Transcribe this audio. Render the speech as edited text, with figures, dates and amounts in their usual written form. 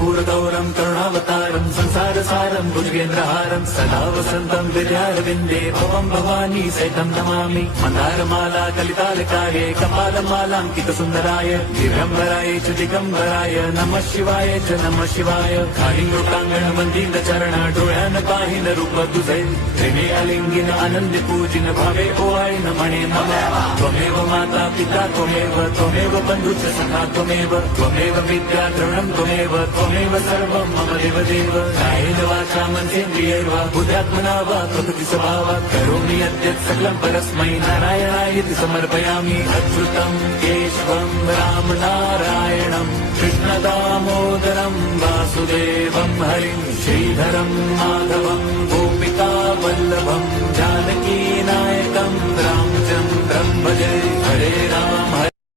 कर्पूरगौरं करुणावतारं संसारसारं भुजगेन्द्रहारं सदा वसन्तं विद्यारविन्दे भवं भवानी सहितं नमामि मन्दारमाला कलितालकाये कपालमालाङ्कितसुन्दराय दिगम्बराय च दिगम्बराय नमः शिवाय च नमः शिवाय कालिङ्गोटाङ्गण मन्दिरचरण डोळ्यान पाहिन रूप तुझे प्रेमे अलिंगिन आनंद पूजिन भावे ओवाळीन म्हणे नमः त्वमेव माता पिता त्वमेव बन्धुश्च सखा त्वमेव विद्या द्रवणं त्वमेव सर्वं मम देवदेव कायेन वाचा मनसेन्द्रियैर्वा बुद्ध्यात्मना वा प्रकृति स्वभावात् करोमि यद्यत् सकलं परस्मै नारायणायति समर्पयामि अच्युतं केशवं राम नारायणं कृष्णदामोदरं वासुदेवं हरिं श्रीधरं माधवं गोपिका वल्लभं जानकीनायकं रामचन्द्रं भजे हरे राम